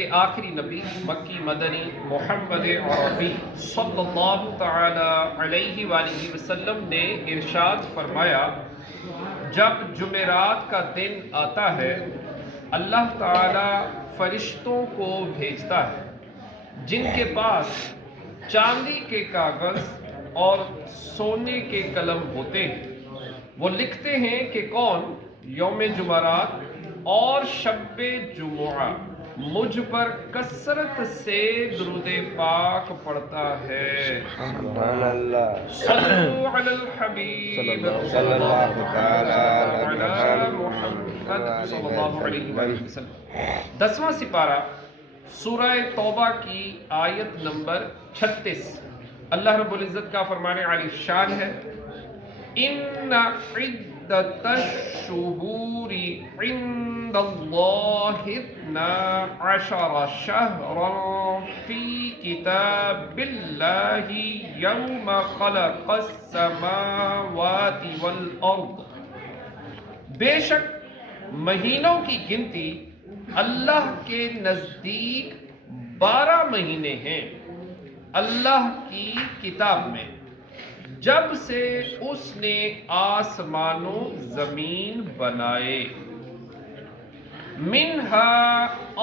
کہ آخری نبی مکی مدنی محمد عربی صلی اللہ تعالی علیہ وآلہ وسلم نے ارشاد فرمایا، جب جمعرات کا دن آتا ہے اللہ تعالی فرشتوں کو بھیجتا ہے جن کے پاس چاندی کے کاغذ اور سونے کے قلم ہوتے ہیں۔ وہ لکھتے ہیں کہ کون یوم جمعرات اور شب جمعہ مجھ پر کثرت سے درود پاک پڑھتا ہے۔ سبحان اللہ، صلو علی الحبیب صلی اللہ تعالی علی محمد صلی اللہ علیہ وآلہ وسلم۔ 10واں سپارہ سورہ توبہ کی آیت نمبر 36۔ اللہ رب العزت کا فرمان عالی شان ہے، ان عدت الشہور عند اللہ 12 شہرا فی کتاب اللہ یوم خلق السماوات والارض۔ بے شک مہینوں کی گنتی اللہ کے نزدیک 12 مہینے ہیں اللہ کی کتاب میں، جب سے اس نے آسمان و زمین بنائے۔ منہا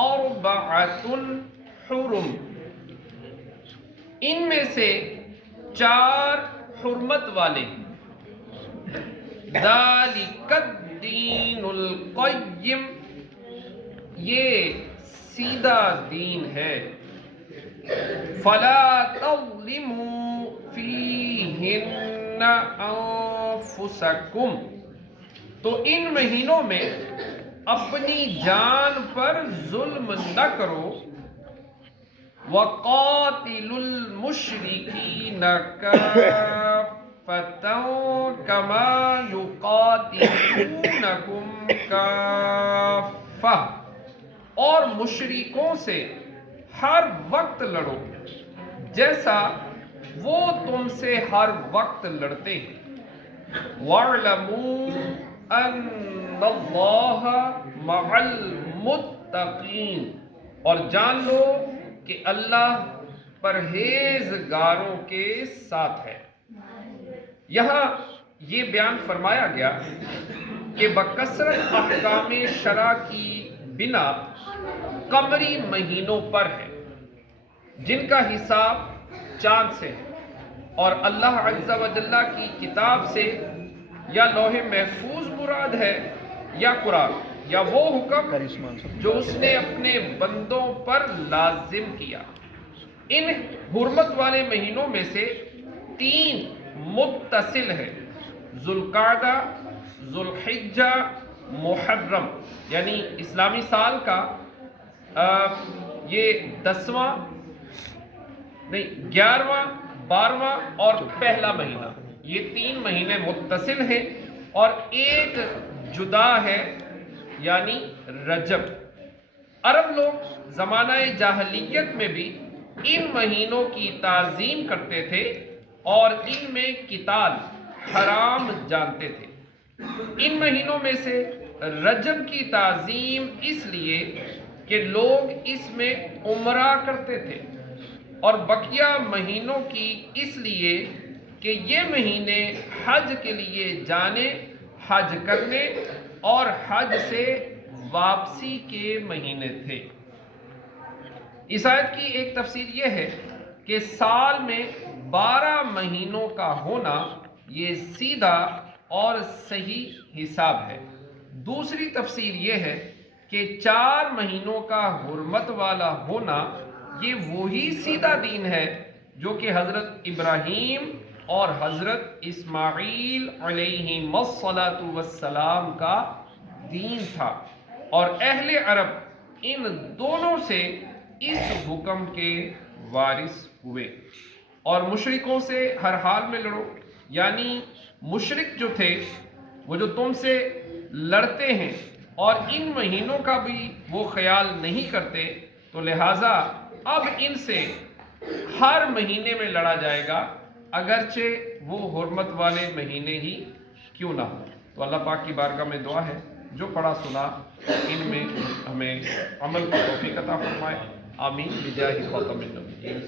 اربعۃ حرم، ان میں سے 4 حرمت والے ہیں۔ ذالک الدین القیم، یہ سیدھا دین ہے۔ فلا تظلموا فیہن انفسکم، تو ان مہینوں میں اپنی جان پر ظلم نہ کرو۔ وقاتلوا المشرکین کافۃ کما یقاتلونکم کافۃ، اور مشرکوں سے ہر وقت لڑو جیسا وہ تم سے ہر وقت لڑتے ہیں۔ وَاعْلَمُوا أَنَّ اللَّهَ مَعَ الْمُتَّقِينَ، اور جان لو کہ اللہ پرہیزگاروں کے ساتھ ہے۔ یہاں یہ بیان فرمایا گیا کہ بکثرت احکام شرع کی بنا قمری مہینوں پر ہے جن کا حساب چاند سے ہے، اور اللہ عز و جل کی کتاب سے یا لوح محفوظ مراد ہے یا قرآن، یا وہ حکم جو اس نے اپنے بندوں پر لازم کیا۔ ان حرمت والے مہینوں میں سے 3 متصل ہے، ذوالقعدہ، ذوالحجہ، محرم، یعنی اسلامی سال کا یہ 10واں نہیں 11واں 12واں اور پہلا مہینہ، یہ 3 مہینے متصل ہیں، اور ایک جدا ہے یعنی رجب۔ عرب لوگ زمانہ جاہلیت میں بھی ان مہینوں کی تعظیم کرتے تھے اور ان میں قتال حرام جانتے تھے۔ ان مہینوں میں سے رجب کی تعظیم اس لیے کہ لوگ اس میں عمرہ کرتے تھے، اور بقیہ مہینوں کی اس لیے کہ یہ مہینے حج کے لیے جانے، حج کرنے اور حج سے واپسی کے مہینے تھے۔ اس آیت کی ایک تفسیر یہ ہے کہ سال میں 12 مہینوں کا ہونا یہ سیدھا اور صحیح حساب ہے۔ دوسری تفسیر یہ ہے کہ 4 مہینوں کا حرمت والا ہونا یہ وہی سیدھا دین ہے جو کہ حضرت ابراہیم اور حضرت اسماعیل علیہ السلام کا دین تھا، اور اہل عرب ان دونوں سے اس حکم کے وارث ہوئے۔ اور مشرکوں سے ہر حال میں لڑو، یعنی مشرک جو تھے وہ جو تم سے لڑتے ہیں اور ان مہینوں کا بھی وہ خیال نہیں کرتے، تو لہٰذا اب ان سے ہر مہینے میں لڑا جائے گا، اگرچہ وہ حرمت والے مہینے ہی کیوں نہ ہو۔ تو اللہ پاک کی بارگاہ میں دعا ہے جو پڑھا سنا ان میں ہمیں عمل کی توفیق عطا فرمائے. آمین بجاہ خاتم النبیین.